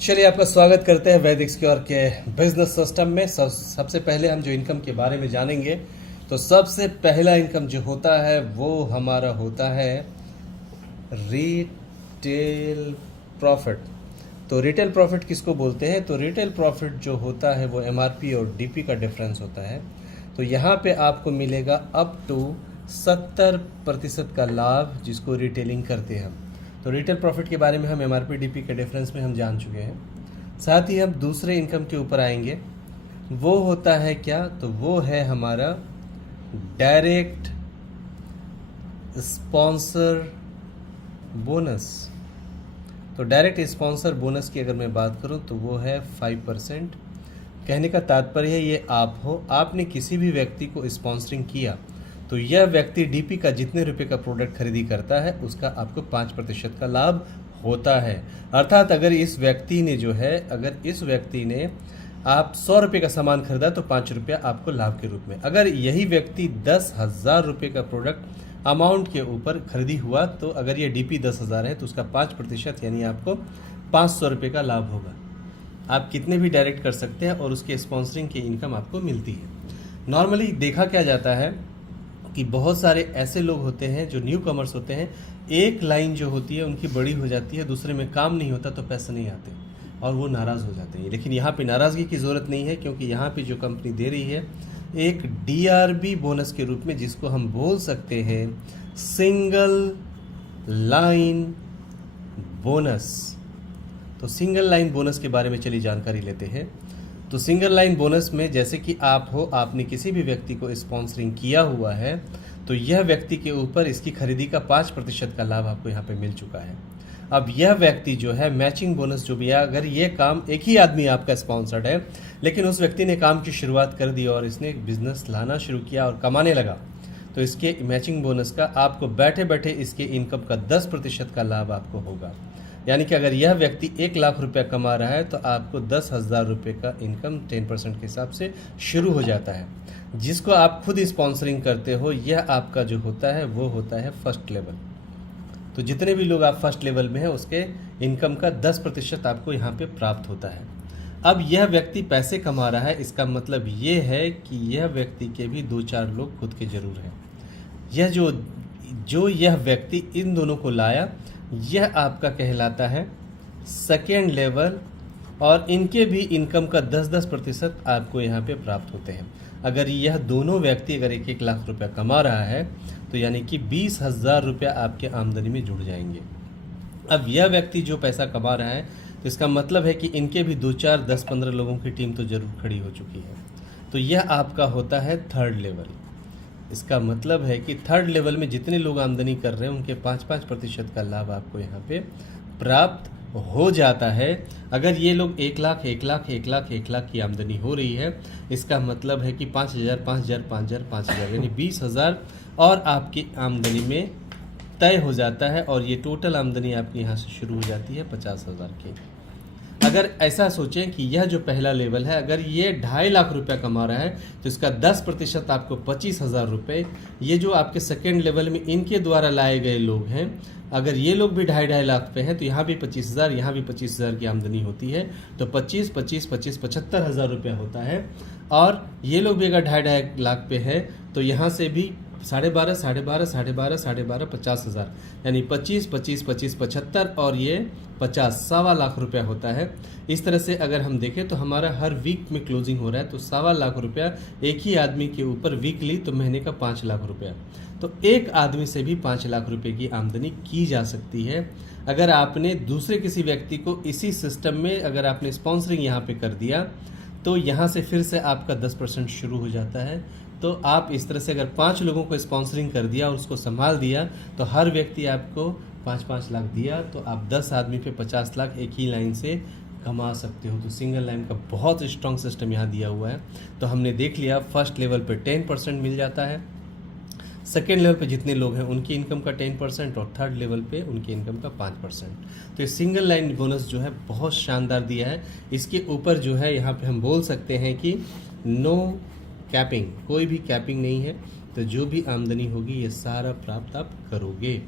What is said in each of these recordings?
चलिए आपका स्वागत करते हैं वैदिक सिक्योर के बिजनेस सिस्टम में। सबसे पहले हम जो इनकम के बारे में जानेंगे, तो सबसे पहला इनकम जो होता है वो हमारा होता है रिटेल प्रॉफिट। तो रिटेल प्रॉफिट किसको बोलते हैं? तो रिटेल प्रॉफिट जो होता है वो एमआरपी और डीपी का डिफरेंस होता है। तो यहाँ पे आपको मिलेगा अप टू 70% का लाभ, जिसको रिटेलिंग करते हैं हम। तो रिटेल प्रॉफिट के बारे में हम एमआरपी डीपी के डिफरेंस में हम जान चुके हैं। साथ ही हम दूसरे इनकम के ऊपर आएंगे, वो होता है क्या? तो वो है हमारा डायरेक्ट स्पॉन्सर बोनस। तो डायरेक्ट स्पॉन्सर बोनस की अगर मैं बात करूं तो वो है 5%। कहने का तात्पर्य है ये आप हो, आपने किसी भी व्यक्ति को स्पॉन्सरिंग किया तो यह व्यक्ति डीपी का जितने रुपए का प्रोडक्ट खरीदी करता है उसका आपको 5% का लाभ होता है। अर्थात अगर इस व्यक्ति ने आप 100 रुपये का सामान खरीदा तो 5 रुपया आपको लाभ के रूप में। अगर यही व्यक्ति 10,000 रुपये का प्रोडक्ट अमाउंट के ऊपर खरीदी हुआ, तो अगर ये डीपी 10,000 है तो उसका 5% यानी आपको 500 रुपये का लाभ होगा। आप कितने भी डायरेक्ट कर सकते हैं और उसके स्पॉन्सरिंग की इनकम आपको मिलती है। नॉर्मली देखा क्या जाता है कि बहुत सारे ऐसे लोग होते हैं जो न्यू कमर्स होते हैं, एक लाइन जो होती है उनकी बड़ी हो जाती है, दूसरे में काम नहीं होता तो पैसे नहीं आते और वो नाराज़ हो जाते हैं। लेकिन यहाँ पे नाराज़गी की ज़रूरत नहीं है, क्योंकि यहाँ पे जो कंपनी दे रही है एक डीआरबी बोनस के रूप में, जिसको हम बोल सकते हैं सिंगल लाइन बोनस। तो सिंगल लाइन बोनस के बारे में चलिए जानकारी लेते हैं। तो सिंगल लाइन बोनस में जैसे कि आपने किसी भी व्यक्ति को स्पॉन्सरिंग किया हुआ है, तो यह व्यक्ति के ऊपर इसकी खरीदी का 5% का लाभ आपको यहाँ पे मिल चुका है। अब यह व्यक्ति जो है मैचिंग बोनस जो भी है, अगर ये काम एक ही आदमी आपका स्पॉन्सर्ड है, लेकिन उस व्यक्ति ने काम की शुरुआत कर दी और इसने एक बिजनेस लाना शुरू किया और कमाने लगा, तो इसके मैचिंग बोनस का आपको बैठे बैठे इसके इनकम का 10% का लाभ आपको होगा। यानी कि अगर यह व्यक्ति 1,00,000 रुपया कमा रहा है तो आपको 10,000 रुपये का इनकम 10% के हिसाब से शुरू हो जाता है, जिसको आप खुद स्पॉन्सरिंग करते हो। यह आपका जो होता है वो होता है फर्स्ट लेवल। तो जितने भी लोग आप फर्स्ट लेवल में हैं उसके इनकम का 10% आपको यहाँ पे प्राप्त होता है। अब यह व्यक्ति पैसे कमा रहा है, इसका मतलब ये है कि यह व्यक्ति के भी 2-4 लोग खुद के जरूर हैं। यह जो यह व्यक्ति इन दोनों को लाया, यह आपका कहलाता है सेकेंड लेवल, और इनके भी इनकम का 10-10% आपको यहाँ पे प्राप्त होते हैं। अगर यह दोनों व्यक्ति अगर 1-1 लाख रुपया कमा रहा है तो यानी कि 20,000 रुपया आपके आमदनी में जुड़ जाएंगे। अब यह व्यक्ति जो पैसा कमा रहा है, तो इसका मतलब है कि इनके भी 2-4 10-15 लोगों की टीम तो जरूर खड़ी हो चुकी है। तो यह आपका होता है थर्ड लेवल। इसका मतलब है कि थर्ड लेवल में जितने लोग आमदनी कर रहे हैं उनके 5-5% का लाभ आपको यहाँ पे प्राप्त हो जाता है। अगर ये लोग 1,00,000 की आमदनी हो रही है, इसका मतलब है कि 5,000 5,000 5,000 5,000 यानी 20,000 और आपकी आमदनी में तय हो जाता है, और ये टोटल आमदनी आपकी यहाँ से शुरू हो जाती है 50,000 की। अगर ऐसा सोचें कि यह जो पहला लेवल है, अगर ये 2.5 लाख रुपया कमा रहा है तो इसका 10% आपको 25,000 रुपये, ये जो आपके सेकेंड लेवल में इनके द्वारा लाए गए लोग हैं, अगर ये लोग भी 2.5 लाख पे हैं तो यहाँ भी 25,000, यहाँ भी 25,000 की आमदनी होती है, तो 25 75,000 रुपया होता है। और ये लोग भी अगर 2.5 लाख पे है तो यहाँ से भी 12,5 50,000, यानी 25 75 और ये 50 1.25 लाख रुपया होता है। इस तरह से अगर हम देखें तो हमारा हर वीक में क्लोजिंग हो रहा है, तो 1.25 लाख रुपया एक ही आदमी के ऊपर वीकली, तो महीने का 5 लाख रुपया। तो एक आदमी से भी 5 लाख रुपए की आमदनी की जा सकती है। अगर आपने दूसरे किसी व्यक्ति को इसी सिस्टम में अगर आपने स्पॉन्सरिंग यहाँ पे कर दिया, तो यहाँ से फिर से आपका 10% शुरू हो जाता है। तो आप इस तरह से अगर 5 लोगों को स्पॉन्सरिंग कर दिया और उसको संभाल दिया, तो हर व्यक्ति आपको 5-5 लाख दिया, तो आप 10 आदमी पे 50 लाख एक ही लाइन से कमा सकते हो। तो सिंगल लाइन का बहुत स्ट्रॉन्ग सिस्टम यहाँ दिया हुआ है। तो हमने देख लिया, फर्स्ट लेवल पे 10% मिल जाता है, सेकेंड लेवल पे जितने लोग हैं उनकी इनकम का 10%, और थर्ड लेवल पे उनकी इनकम का 5%। तो ये सिंगल लाइन बोनस जो है बहुत शानदार दिया है। इसके ऊपर जो है यहाँ पे हम बोल सकते हैं कि नो कैपिंग, कोई भी कैपिंग नहीं है, तो जो भी आमदनी होगी ये सारा प्राप्त आप करोगे।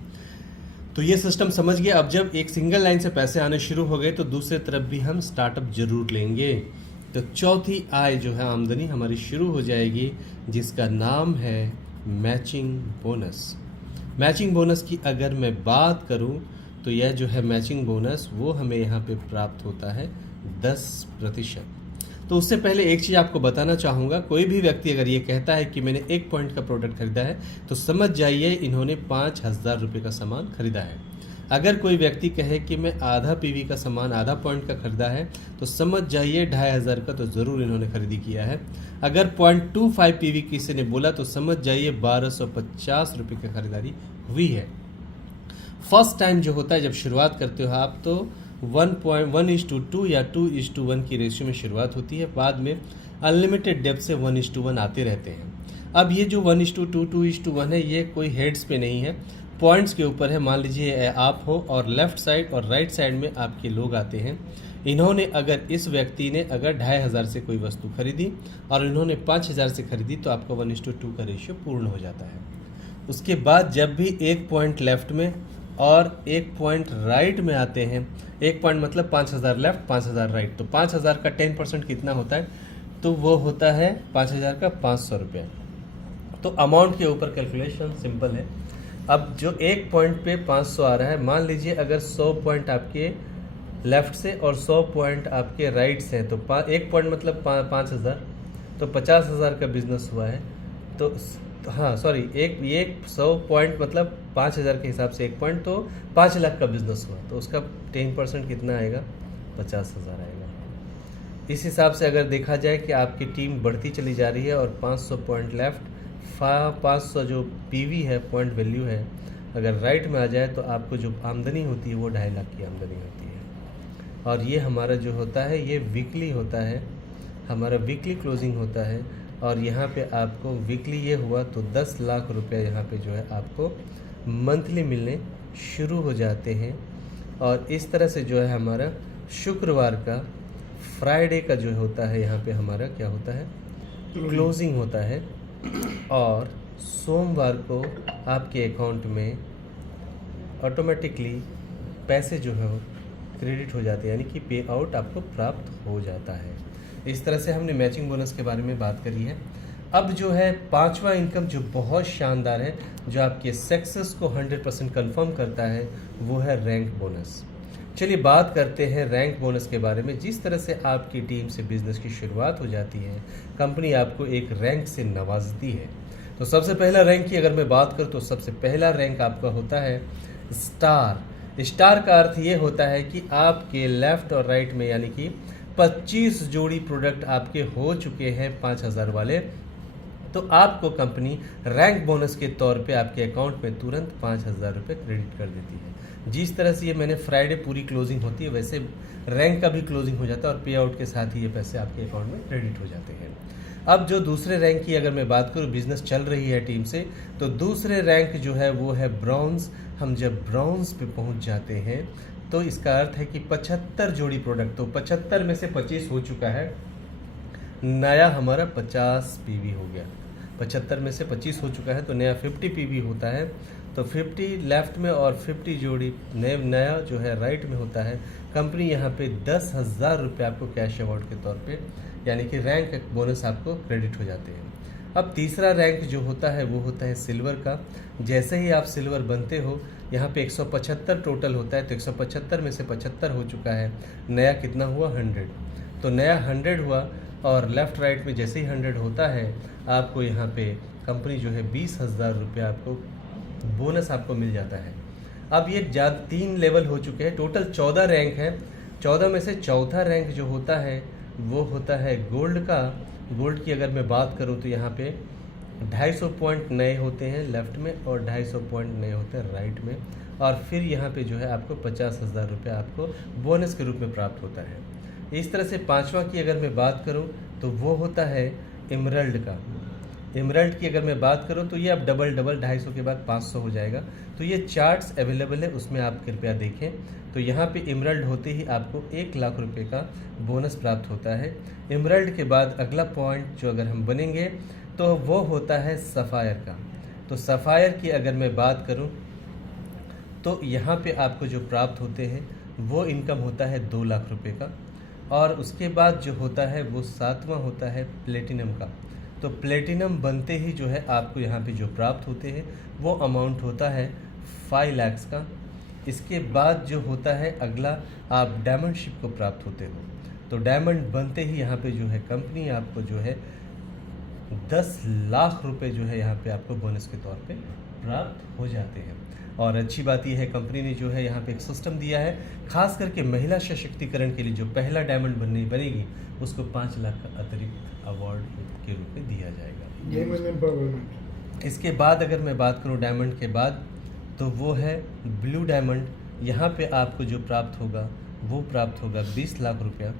तो ये सिस्टम समझ गया। अब जब एक सिंगल लाइन से पैसे आने शुरू हो गए तो दूसरे तरफ भी हम स्टार्टअप जरूर लेंगे। तो चौथी आय जो है आमदनी हमारी शुरू हो जाएगी, जिसका नाम है मैचिंग बोनस। मैचिंग बोनस की अगर मैं बात करूं तो यह जो है मैचिंग बोनस वो हमें यहाँ पे प्राप्त होता है 10%। तो उससे पहले एक चीज़ आपको बताना चाहूँगा, कोई भी व्यक्ति अगर ये कहता है कि मैंने 1 पॉइंट का प्रोडक्ट खरीदा है तो समझ जाइए इन्होंने 5,000 रुपये का सामान खरीदा है। अगर कोई व्यक्ति कहे कि मैं आधा पीवी का सामान आधा पॉइंट का खरीदा है तो समझ जाइए 2,500 का तो ज़रूर इन्होंने खरीदी किया है। अगर 0.25 पीवी किसी ने बोला तो समझ जाइए 1,250 रुपये की खरीदारी हुई है। फर्स्ट टाइम जो होता है जब शुरुआत करते हो आप तो 1:1:2 या 2:1 की रेशियो में शुरुआत होती है, बाद में अनलिमिटेड डेप्थ से 1:1 आते रहते हैं। अब ये जो 1:2 2:1 है ये कोई हेड्स पे नहीं है, पॉइंट्स के ऊपर है। मान लीजिए आप हो और लेफ्ट साइड और राइट साइड में आपके लोग आते हैं। इन्होंने अगर इस व्यक्ति ने अगर 2,500 से कोई वस्तु खरीदी और इन्होंने 5,000 से खरीदी तो आपका 1:2 का रेशियो पूर्ण हो जाता है। उसके बाद जब भी एक पॉइंट लेफ्ट में और एक पॉइंट राइट में आते हैं, एक पॉइंट मतलब 5,000 लेफ्ट 5,000 राइट, तो 5,000 का 10% कितना होता है, तो वो होता है 5,000 का 500 रुपये। तो अमाउंट के ऊपर कैलकुलेशन सिंपल है। अब जो एक पॉइंट पे 500 आ रहा है, मान लीजिए अगर 100 पॉइंट आपके लेफ्ट से और 100 पॉइंट आपके राइट से हैं, तो एक पॉइंट मतलब 5,000, तो 50,000 का बिजनेस हुआ है। तो हाँ सॉरी, एक 100 पॉइंट मतलब 5,000 के हिसाब से एक पॉइंट, तो 5 लाख का बिजनेस हुआ, तो उसका 10% कितना आएगा, 50,000 आएगा। इस हिसाब से अगर देखा जाए कि आपकी टीम बढ़ती चली जा रही है और 500 पॉइंट लेफ्ट 500 जो पीवी है पॉइंट वैल्यू है, अगर राइट में आ जाए तो आपको जो आमदनी होती है वो 2.5 लाख की आमदनी होती है। और ये हमारा जो होता है ये वीकली होता है, हमारा वीकली क्लोजिंग होता है। और यहाँ पे आपको वीकली ये हुआ तो 10 लाख रुपए यहाँ पे जो है आपको मंथली मिलने शुरू हो जाते हैं। और इस तरह से जो है हमारा शुक्रवार का फ्राइडे का जो होता है यहाँ पे हमारा क्या होता है, क्लोजिंग होता है। और सोमवार को आपके अकाउंट में ऑटोमेटिकली पैसे जो है क्रेडिट हो जाते हैं, यानी कि पे आउट आपको प्राप्त हो जाता है। इस तरह से हमने मैचिंग बोनस के बारे में बात करी है। अब जो है पांचवा इनकम जो बहुत शानदार है, जो आपके सक्सेस को 100% कन्फर्म करता है, वो है रैंक बोनस। चलिए बात करते हैं रैंक बोनस के बारे में। जिस तरह से आपकी टीम से बिजनेस की शुरुआत हो जाती है, कंपनी आपको एक रैंक से नवाजती है। तो सबसे पहला रैंक की अगर मैं बात करूँ तो सबसे पहला रैंक आपका होता है स्टार। स्टार का अर्थ ये होता है कि आपके लेफ्ट और राइट में यानी कि 25 जोड़ी प्रोडक्ट आपके हो चुके हैं 5,000 वाले, तो आपको कंपनी रैंक बोनस के तौर पे आपके अकाउंट में तुरंत 5,000 रुपये क्रेडिट कर देती है। जिस तरह से ये मैंने फ्राइडे पूरी क्लोजिंग होती है, वैसे रैंक का भी क्लोजिंग हो जाता है और पे आउट के साथ ही ये पैसे आपके अकाउंट में क्रेडिट हो जाते हैं। अब जो दूसरे रैंक की अगर मैं बात करूँ, बिजनेस चल रही है टीम से, तो दूसरे रैंक जो है वो है ब्रॉन्ज। हम जब ब्रॉन्ज पे पहुंच जाते हैं तो इसका अर्थ है कि 75 जोड़ी प्रोडक्ट, तो 75 में से 25 हो चुका है, नया हमारा 50 पीवी हो गया। 75 में से 25 हो चुका है तो नया 50 पीवी होता है। तो 50 लेफ्ट में और 50 जोड़ी नया जो है राइट में होता है। कंपनी यहाँ पे 10,000 रुपये आपको कैश अवार्ड के तौर पे यानी कि रैंक बोनस आपको क्रेडिट हो जाते हैं। अब तीसरा रैंक जो होता है वो होता है सिल्वर का। जैसे ही आप सिल्वर बनते हो, यहाँ पे 175 टोटल होता है, तो 175 में से 75 हो चुका है, नया कितना हुआ 100, तो नया 100 हुआ। और लेफ़्ट राइट में जैसे ही 100 होता है आपको यहाँ पे कंपनी जो है 20,000 रुपये आपको बोनस आपको मिल जाता है। अब ये 3 लेवल हो चुके हैं, टोटल 14 रैंक है। 14 में से चौथा रैंक जो होता है वो होता है गोल्ड का। गोल्ड की अगर मैं बात करूं तो यहाँ पे 250 पॉइंट नए होते हैं लेफ़्ट में और 250 पॉइंट नए होते हैं राइट में। और फिर यहाँ पे जो है आपको 50,000 रुपये आपको बोनस के रूप में प्राप्त होता है। इस तरह से पांचवा की अगर मैं बात करूँ तो वो होता है इमरल्ड का। इमरल्ड की अगर मैं बात करूँ तो ये अब डबल 250 के बाद 500 हो जाएगा। तो ये चार्ट्स अवेलेबल है, उसमें आप कृपया देखें। तो यहाँ पे इमरल्ड होते ही आपको 1 लाख रुपए का बोनस प्राप्त होता है। इमरल्ड के बाद अगला पॉइंट जो अगर हम बनेंगे तो वो होता है सफ़ायर का। तो सफ़ायर की अगर मैं बात करूँ तो यहाँ पे आपको जो प्राप्त होते हैं वो इनकम होता है 2 लाख रुपए का। और उसके बाद जो होता है वो 7वां होता है प्लेटिनम का। तो प्लेटिनम बनते ही जो है आपको यहाँ पे जो प्राप्त होते हैं वो अमाउंट होता है 5 लाख का। इसके बाद जो होता है अगला, आप डायमंडशिप को प्राप्त होते हो। तो डायमंड बनते ही यहाँ पे जो है कंपनी आपको जो है 10 लाख रुपए जो है यहाँ पे आपको बोनस के तौर पे प्राप्त हो जाते हैं। और अच्छी बात यह है कंपनी ने जो है यहाँ पे एक सिस्टम दिया है, खास करके महिला सशक्तिकरण के लिए जो पहला डायमंड बनेगी उसको 5 लाख का अतिरिक्त अवार्ड के रूप में दिया जाएगा। इसके बाद अगर मैं बात करूँ डायमंड के बाद, तो वो है ब्लू डायमंड। यहाँ पे आपको जो प्राप्त होगा वो प्राप्त होगा 20 लाख रुपया।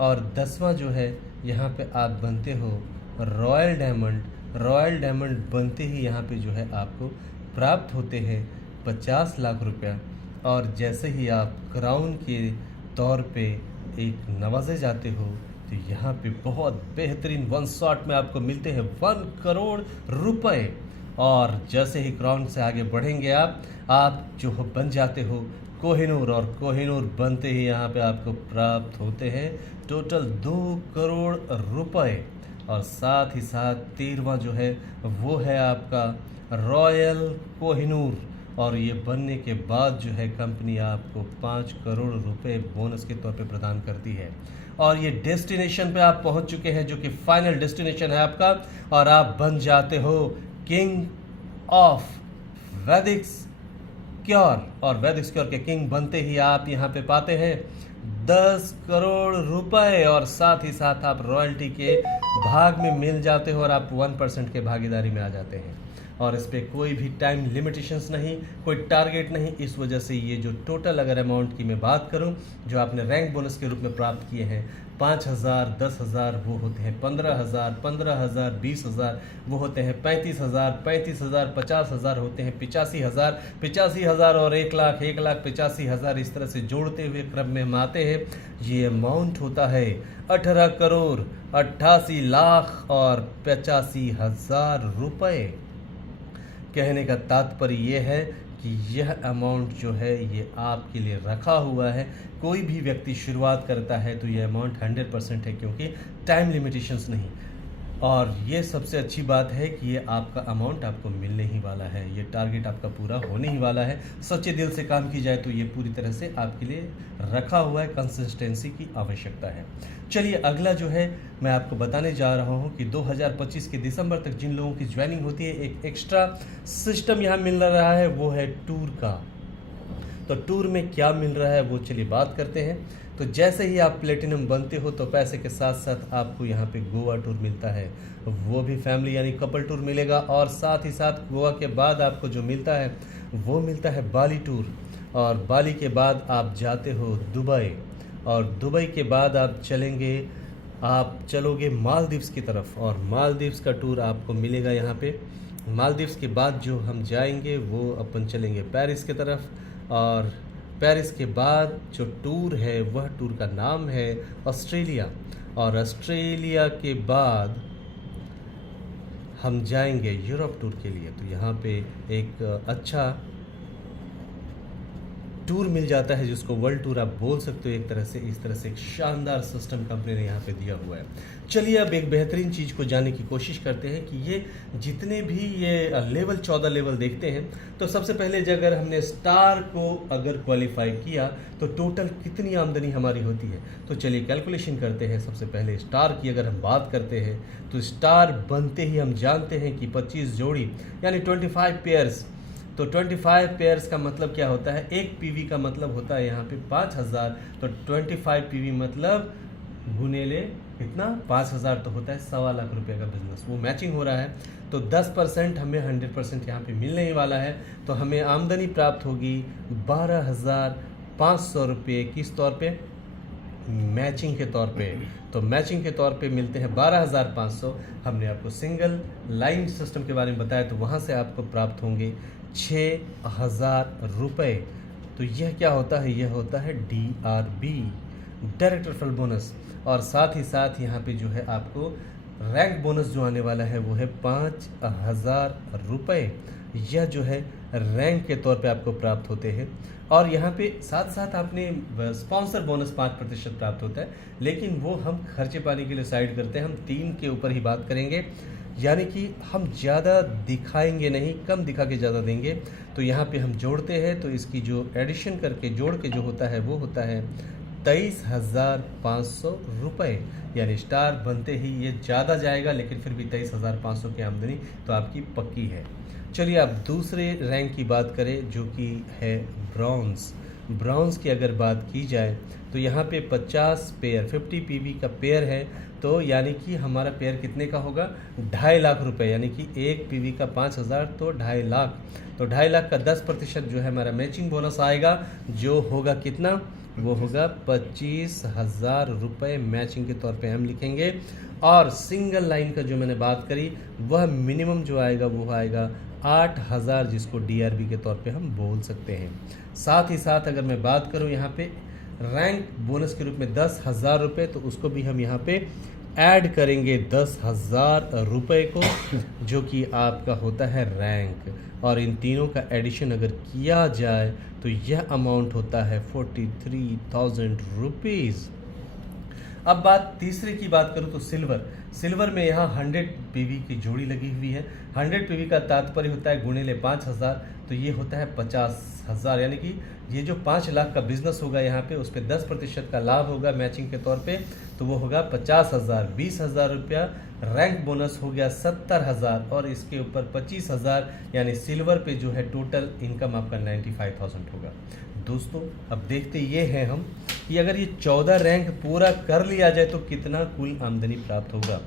और 10वां जो है यहाँ पे आप बनते हो रॉयल डायमंड। रॉयल डायमंड बनते ही यहाँ पे जो है आपको प्राप्त होते हैं 50 लाख रुपया। और जैसे ही आप क्राउन के तौर पे एक नवाजे जाते हो तो यहाँ पे बहुत बेहतरीन 1 शॉट में आपको मिलते हैं 1 करोड़ रुपए। और जैसे ही क्राउन से आगे बढ़ेंगे आप जो बन जाते हो कोहिनूर। और कोहिनूर बनते ही यहाँ पे आपको प्राप्त होते हैं टोटल 2 करोड़ रुपए। और साथ ही साथ 13वां जो है वो है आपका रॉयल कोहिनूर। और ये बनने के बाद जो है कंपनी आपको 5 करोड़ रुपए बोनस के तौर पे प्रदान करती है। और ये डेस्टिनेशन पे आप पहुंच चुके हैं जो कि फाइनल डेस्टिनेशन है आपका, और आप बन जाते हो किंग ऑफ वैदिक स्क्योर। और वैदिक स्क्योर के किंग बनते ही आप यहाँ पे पाते हैं 10 करोड़ रुपए। और साथ ही साथ आप रॉयल्टी के भाग में मिल जाते हो और आप 1% के भागीदारी में आ जाते हैं। और इस पर कोई भी टाइम लिमिटेशंस नहीं, कोई टारगेट नहीं। इस वजह से ये जो टोटल अगर अमाउंट की मैं बात करूं जो आपने रैंक बोनस के रूप में प्राप्त किए हैं 5,000, 10,000 वो होते हैं 15,000, 15,000, 20,000 वो होते हैं 35,000, 35,000, 50,000 होते हैं 85,000, 85,000 और 1 लाख, 1,85,000 इस तरह से जोड़ते हुए क्रम में हम आते हैं। ये अमाउंट होता है 18 करोड़ 88 लाख और 85,000 रुपये। कहने का तात्पर्य ये है कि यह अमाउंट जो है ये आपके लिए रखा हुआ है। कोई भी व्यक्ति शुरुआत करता है तो ये अमाउंट 100% है, क्योंकि टाइम लिमिटेशंस नहीं। और ये सबसे अच्छी बात है कि ये आपका अमाउंट आपको मिलने ही वाला है, ये टारगेट आपका पूरा होने ही वाला है। सच्चे दिल से काम की जाए तो ये पूरी तरह से आपके लिए रखा हुआ है, कंसिस्टेंसी की आवश्यकता है। चलिए अगला जो है मैं आपको बताने जा रहा हूँ कि 2025 के दिसंबर तक जिन लोगों की ज्वाइनिंग होती है एक एक्स्ट्रा सिस्टम यहाँ मिल रहा है, वो है टूर का। तो टूर में क्या मिल रहा है वो चलिए बात करते हैं। तो जैसे ही आप प्लेटिनम बनते हो तो पैसे के साथ साथ आपको यहाँ पे गोवा टूर मिलता है, वो भी फैमिली यानी कपल टूर मिलेगा। और साथ ही साथ गोवा के बाद आपको जो मिलता है वो मिलता है बाली टूर। और बाली के बाद आप जाते हो दुबई, और दुबई के बाद आप चलोगे मालदीव्स की तरफ, और मालदीव्स का टूर आपको मिलेगा यहाँ पे। मालदीव्स के बाद जो हम जाएंगे वो अपन चलेंगे पेरिस की तरफ, और पेरिस के बाद जो टूर है वह टूर का नाम है ऑस्ट्रेलिया। और ऑस्ट्रेलिया के बाद हम जाएंगे यूरोप टूर के लिए। तो यहाँ पे एक अच्छा टूर मिल जाता है जिसको वर्ल्ड टूर आप बोल सकते हो एक तरह से। इस तरह से एक शानदार सिस्टम कंपनी ने यहाँ पे दिया हुआ है। चलिए अब एक बेहतरीन चीज़ को जानने की कोशिश करते हैं कि ये जितने भी ये लेवल 14 लेवल देखते हैं, तो सबसे पहले अगर हमने स्टार को अगर क्वालिफाई किया तो टोटल कितनी आमदनी हमारी होती है। तो चलिए कैलकुलेशन करते हैं। सबसे पहले स्टार की अगर हम बात करते हैं तो स्टार बनते ही हम जानते हैं कि 25 जोड़ी यानी 25 पेयर्स। तो 25 पेयर्स का मतलब क्या होता है, एक पीवी का मतलब होता है यहाँ पे 5,000। तो 25 पीवी मतलब गुनेले कितना 5,000 तो होता है 1.25 लाख रुपए का बिजनेस। वो मैचिंग हो रहा है तो 10% हमें 100% यहाँ पे मिलने ही वाला है। तो हमें आमदनी प्राप्त होगी 12,500 रुपये। किस तौर पे, मैचिंग के तौर पे। तो मैचिंग के तौर पे मिलते हैं 12,500। हमने आपको सिंगल लाइन सिस्टम के बारे में बताया तो वहाँ से आपको प्राप्त होंगे 6,000 रुपये। तो यह क्या होता है, यह होता है DRB, डायरेक्ट रेफरल बोनस। और साथ ही साथ यहाँ पे जो है आपको रैंक बोनस जो आने वाला है वो है 5,000 रुपये। यह जो है रैंक के तौर पे आपको प्राप्त होते हैं। और यहाँ पे साथ साथ आपने स्पॉन्सर बोनस 5% प्राप्त होता है, लेकिन वो हम खर्चे पानी के लिए साइड करते हैं। हम 3 के ऊपर ही बात करेंगे, यानी कि हम ज़्यादा दिखाएंगे नहीं, कम दिखा के ज़्यादा देंगे। तो यहाँ पे हम जोड़ते हैं, तो इसकी जो एडिशन करके जोड़ के जो होता है वो होता है 23,500 रुपये। यानी स्टार बनते ही ये ज़्यादा जाएगा, लेकिन फिर भी 23,500 की आमदनी तो आपकी पक्की है। चलिए अब दूसरे रैंक की बात करें, जो कि है ब्रॉन्ज़। ब्रॉन्ज़ की अगर बात की जाए तो यहाँ पे 50 पेयर 50 पीवी का पेयर है, तो यानी कि हमारा पेयर कितने का होगा, 2.5 लाख रुपए। यानी कि एक पीवी का 5,000 तो 2.5 लाख। तो 2.5 लाख का 10% जो है हमारा मैचिंग बोनस आएगा, जो होगा कितना, वो होगा 25,000 रुपये मैचिंग के तौर पे हम लिखेंगे। और सिंगल लाइन का जो मैंने बात करी, वह मिनिमम जो आएगा वो आएगा 8,000, जिसको डीआरबी के तौर पे हम बोल सकते हैं। साथ ही साथ अगर मैं बात करूं यहाँ पे रैंक बोनस के रूप में 10,000 रुपये, तो उसको भी हम यहाँ पे ऐड करेंगे 10,000 रुपये को, जो कि आपका होता है रैंक। और इन तीनों का एडिशन अगर किया जाए तो यह अमाउंट होता है 43,000 रुपीज़। अब बात तीसरे की बात करूं तो सिल्वर में यहाँ 100 पीवी की जोड़ी लगी हुई है। 100 पीवी का तात्पर्य होता है गुणिले 5,000, तो ये होता है 50,000। यानी कि ये जो 5 लाख का बिजनेस होगा यहाँ पे, उस पर 10% का लाभ होगा मैचिंग के तौर पे, तो वो होगा 50,000। 20,000 रुपया रैंक बोनस हो गया 70,000, और इसके ऊपर 25,000, यानी सिल्वर पे जो है टोटल इनकम आपका 95,000 होगा। दोस्तों अब देखते ये हैं हम कि अगर ये 14 रैंक पूरा कर लिया जाए तो कितना कुल आमदनी प्राप्त होगा।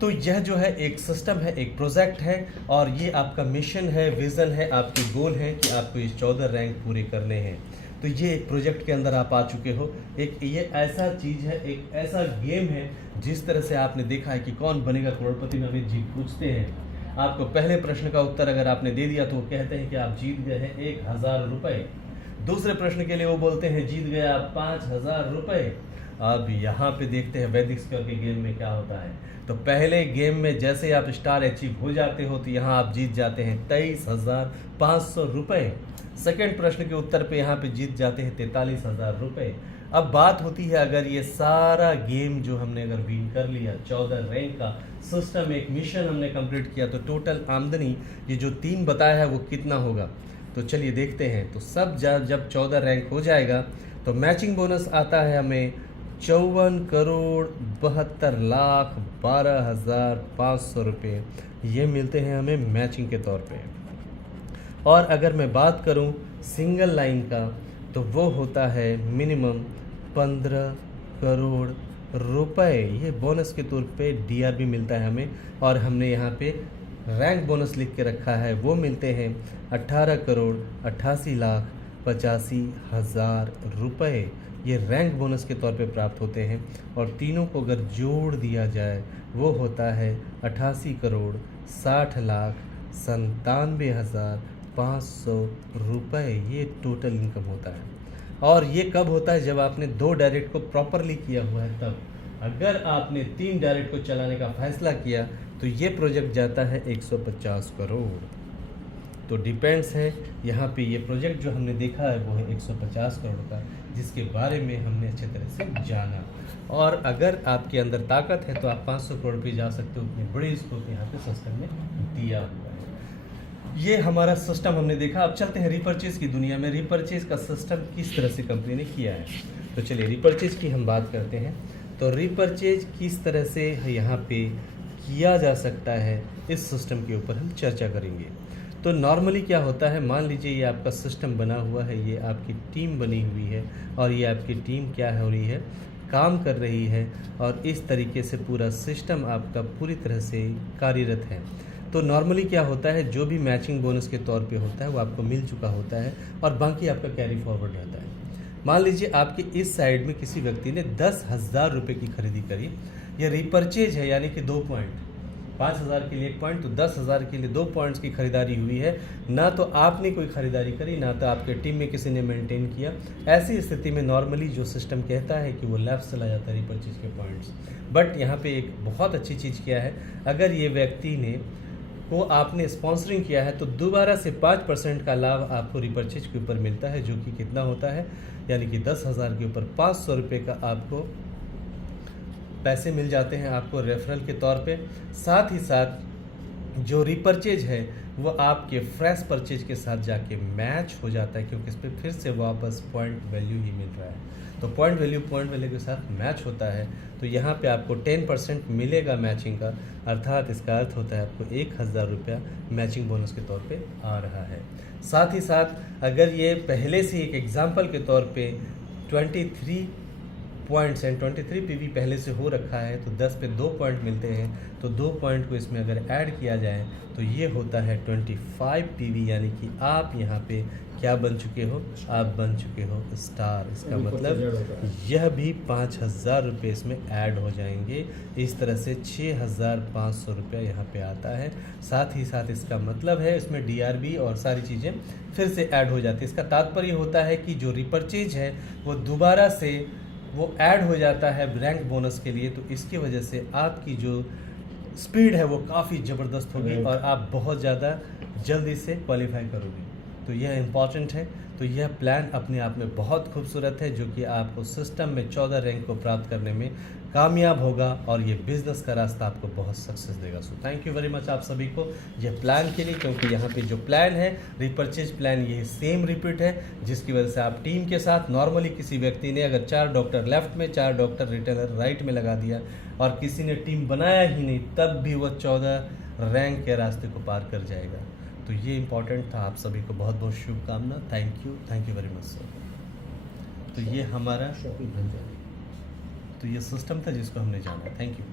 तो यह जो है एक सिस्टम है, एक प्रोजेक्ट है, और ये आपका मिशन है, विज़न है, आपके गोल है कि आपको ये 14 रैंक पूरे करने हैं। तो ये एक प्रोजेक्ट के अंदर आप आ चुके हो। एक ये ऐसा चीज़ है, एक ऐसा गेम है, जिस तरह से आपने देखा है कि कौन बनेगा करोड़पति में अमित जी पूछते हैं। आपको पहले प्रश्न का उत्तर अगर आपने दे दिया तो वो कहते हैं कि आप जीत गए हैं 1,000 रुपये। दूसरे प्रश्न के लिए वो बोलते हैं जीत गए आप 5,000 रुपये। अब यहाँ पे देखते हैं वैदिक स्क्वायर के गेम में क्या होता है। तो पहले गेम में जैसे आप स्टार अचीव हो जाते हो, तो यहाँ आप जीत जाते हैं 23,500 रुपये। सेकेंड प्रश्न के उत्तर पे यहाँ पे जीत जाते हैं 43,000 रुपये। अब बात होती है, अगर ये सारा गेम जो हमने अगर विन कर लिया, 14 रैंक का सिस्टम, एक मिशन हमने कंप्लीट किया, तो टोटल आमदनी ये जो 3 बताया है वो कितना होगा। तो चलिए देखते हैं। तो सब जब 14 रैंक हो जाएगा तो मैचिंग बोनस आता है हमें 54,72,12,500 रुपये। ये मिलते हैं हमें मैचिंग के तौर पे। और अगर मैं बात करूं सिंगल लाइन का, तो वो होता है मिनिमम 15 करोड़ रुपए। ये बोनस के तौर पे डीआरबी मिलता है हमें। और हमने यहाँ पे रैंक बोनस लिख के रखा है, वो मिलते हैं 18,88,85,000 रुपये। ये रैंक बोनस के तौर पे प्राप्त होते हैं। और तीनों को अगर जोड़ दिया जाए वो होता है 88,60,97,500 रुपये। ये टोटल इनकम होता है। और ये कब होता है, जब आपने 2 डायरेक्ट को प्रॉपरली किया हुआ है तब। अगर आपने 3 डायरेक्ट को चलाने का फैसला किया तो ये प्रोजेक्ट जाता है 150 करोड़। तो डिपेंड्स है, यहाँ पे ये प्रोजेक्ट जो हमने देखा है वो है 150 करोड़ का, जिसके बारे में हमने अच्छे तरह से जाना। और अगर आपके अंदर ताकत है तो आप 500 करोड़ पे जा सकते हो। उतनी बड़ी स्कोप यहाँ पे सिस्टम में दिया हुआ है। ये हमारा सिस्टम हमने देखा। अब चलते हैं रिपर्चेज की दुनिया में। रिपर्चेज का सिस्टम किस तरह से कंपनी ने किया है, तो चलिए रिपर्चेज की हम बात करते हैं। तो रिपर्चेज किस तरह से यहाँ पे किया जा सकता है, इस सिस्टम के ऊपर हम चर्चा करेंगे। तो नॉर्मली क्या होता है, मान लीजिए ये आपका सिस्टम बना हुआ है, ये आपकी टीम बनी हुई है, और ये आपकी टीम क्या हो रही है, काम कर रही है, और इस तरीके से पूरा सिस्टम आपका पूरी तरह से कार्यरत है। तो नॉर्मली क्या होता है, जो भी मैचिंग बोनस के तौर पे होता है वो आपको मिल चुका होता है, और बाकी आपका कैरी फॉरवर्ड रहता है। मान लीजिए आपके इस साइड में किसी व्यक्ति ने 10,000 रुपये की खरीदी करी। यह रिपर्चेज है, यानी कि 2 पॉइंट, 5,000 के लिए 1 पॉइंट, तो 10,000 के लिए 2 पॉइंट्स की खरीदारी हुई है। ना तो आपने कोई खरीदारी करी, ना तो आपके टीम में किसी ने मेंटेन किया। ऐसी स्थिति में नॉर्मली जो सिस्टम कहता है कि वो लेफ्ट चला जाता है रिपर्चेज के पॉइंट्स। बट यहाँ पे एक बहुत अच्छी चीज़ क्या है, अगर ये व्यक्ति ने को आपने स्पॉन्सरिंग किया है तो दोबारा से 5% का लाभ आपको रिपर्चेज के ऊपर मिलता है, जो कि कितना होता है, यानी कि 10,000 के ऊपर 500 रुपये का आपको पैसे मिल जाते हैं आपको रेफरल के तौर पे। साथ ही साथ जो रिपर्चेज है वो आपके फ्रेश परचेज के साथ जाके मैच हो जाता है, क्योंकि इस पर फिर से वापस पॉइंट वैल्यू ही मिल रहा है। तो पॉइंट वैल्यू के साथ मैच होता है, तो यहाँ पे आपको 10% मिलेगा मैचिंग का, अर्थात इसका अर्थ होता है आपको 1,000 रुपया मैचिंग बोनस के तौर पे आ रहा है। साथ ही साथ अगर ये पहले से एक एग्जाम्पल के तौर पे 23 पॉइंट्स एंड 23 पीवी पहले से हो रखा है, तो 10 पे 2 पॉइंट मिलते हैं, तो 2 पॉइंट को इसमें अगर ऐड किया जाए तो ये होता है 25 पीवी, यानी कि आप यहाँ पे क्या बन चुके हो, आप बन चुके हो स्टार। इसका मतलब यह भी 5,000 रुपये इसमें ऐड हो जाएंगे। इस तरह से 6,500 रुपया यहाँ पे आता है। साथ ही साथ इसका मतलब है इसमें डीआरबी और सारी चीज़ें फिर से ऐड हो जाती है। इसका तात्पर्य होता है कि जो रिपर्चेज है वो दोबारा से वो ऐड हो जाता है रैंक बोनस के लिए, तो इसकी वजह से आपकी जो स्पीड है वो काफ़ी ज़बरदस्त होगी और आप बहुत ज़्यादा जल्दी से क्वालिफाई करोगे। तो यह इम्पॉर्टेंट है। तो यह प्लान अपने आप में बहुत खूबसूरत है, जो कि आपको सिस्टम में 14 रैंक को प्राप्त करने में कामयाब होगा और ये बिज़नेस का रास्ता आपको बहुत सक्सेस देगा। So thank you very much आप सभी को यह प्लान के लिए, क्योंकि यहाँ पे जो प्लान है रिपर्चेज प्लान ये सेम रिपीट है, जिसकी वजह से आप टीम के साथ नॉर्मली किसी व्यक्ति ने अगर 4 डॉक्टर लेफ्ट में 4 डॉक्टर रिटेलर राइट में लगा दिया और किसी ने टीम बनाया ही नहीं, तब भी वह 14 रैंक के रास्ते को पार कर जाएगा। तो ये इम्पॉर्टेंट था। आप सभी को बहुत बहुत शुभकामना। Thank you very much sir. तो ये हमारा तो ये सिस्टम था जिसको हमने जाना। Thank you.